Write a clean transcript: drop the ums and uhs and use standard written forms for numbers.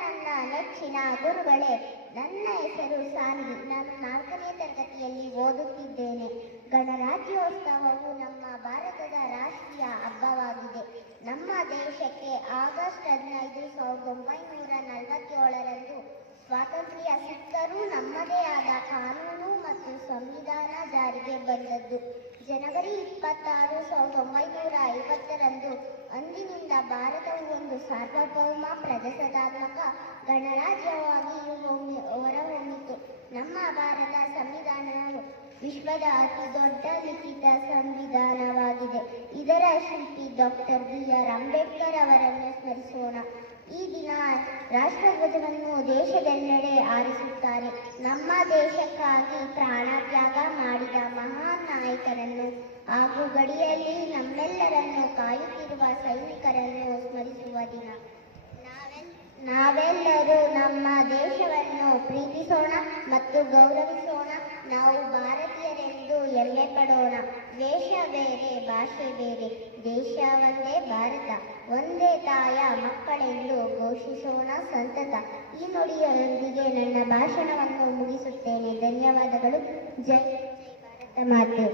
ನನ್ನ ನೆಚ್ಚಿನ ಗುರುಗಳೇ, ನನ್ನ ಹೆಸರು ಸಾನ್ವಿ. ನಾನು 4ನೇ ತರಗತಿಯಲ್ಲಿ ಓದುತ್ತಿದ್ದೇನೆ. ಗಣರಾಜ್ಯೋತ್ಸವವು ನಮ್ಮ ಭಾರತದ ರಾಷ್ಟ್ರೀಯ ಹಬ್ಬವಾಗಿದೆ. ನಮ್ಮ ದೇಶಕ್ಕೆ ಆಗಸ್ಟ್ 15, 1947ರಂದು ಸ್ವಾತಂತ್ರ್ಯ ಸಿಕ್ಕರೂ ನಮ್ಮದೇ ಆದ ಕಾನೂನು ಮತ್ತು ಸಂವಿಧಾನ ಜಾರಿಗೆ ಬಂದದ್ದು ಜನವರಿ 26, 1950ರಂದು. ಅಂದಿನಿಂದ ಭಾರತವು ಒಂದು ಸಾರ್ವಭೌಮ ಪ್ರಜಾಸತ್ತಾತ್ಮಕ ಗಣರಾಜ್ಯವಾಗಿ ಹೊರಹೊಮ್ಮಿತು. ನಮ್ಮ ಭಾರತ ಸಂವಿಧಾನವು ವಿಶ್ವದ ಅತಿ ದೊಡ್ಡ ಲಿಖಿತ ಸಂವಿಧಾನವಾಗಿದೆ. ಇದರ ಶಿಲ್ಪಿ ಡಾಕ್ಟರ್ ಬಿ.ಆರ್. ಅಂಬೇಡ್ಕರ್ ಅವರನ್ನು ಸ್ಮರಿಸೋಣ. ಈ ದಿನ ರಾಷ್ಟ್ರಧ್ವಜವನ್ನು ದೇಶದೆಲ್ಲೆಡೆ ಹಾರಿಸುತ್ತಾರೆ. ನಮ್ಮ ದೇಶಕ್ಕಾಗಿ ಪ್ರಾಣತ್ಯಾಗ ಮಾಡಿದ ಮಹಾನ್ ನಾಯಕರನ್ನು ಹಾಗೂ ಗಡಿಯಲ್ಲಿ ನಮ್ಮೆಲ್ಲರನ್ನು ಕಾಯುತ್ತಿರುವ ಸೈನಿಕರನ್ನು ಸ್ಮರಿಸುವ ದಿನ. ನಾವೆಲ್ಲರೂ ನಮ್ಮ ದೇಶವನ್ನು ಪ್ರೀತಿಸೋಣ ಮತ್ತು ಗೌರವಿಸೋಣ. ನಾವು ಭಾರತೀಯರೆಂದು ಹೆಮ್ಮೆ ಪಡೋಣ. ವೇಷ ಬೇರೆ, ಭಾಷೆ ಬೇರೆ, ದೇಶ ಒಂದೇ ಭಾರತ, ಒಂದೇ ತಾಯ ಮಕ್ಕಳೆಂದು ಘೋಷಿಸೋಣ ಸಂತತ. ಈ ನುಡಿಯೊಂದಿಗೆ ನನ್ನ ಭಾಷಣವನ್ನು ಮುಗಿಸುತ್ತೇನೆ. ಧನ್ಯವಾದಗಳು. ಜೈ ಭಾರತ ಮಾತೆ.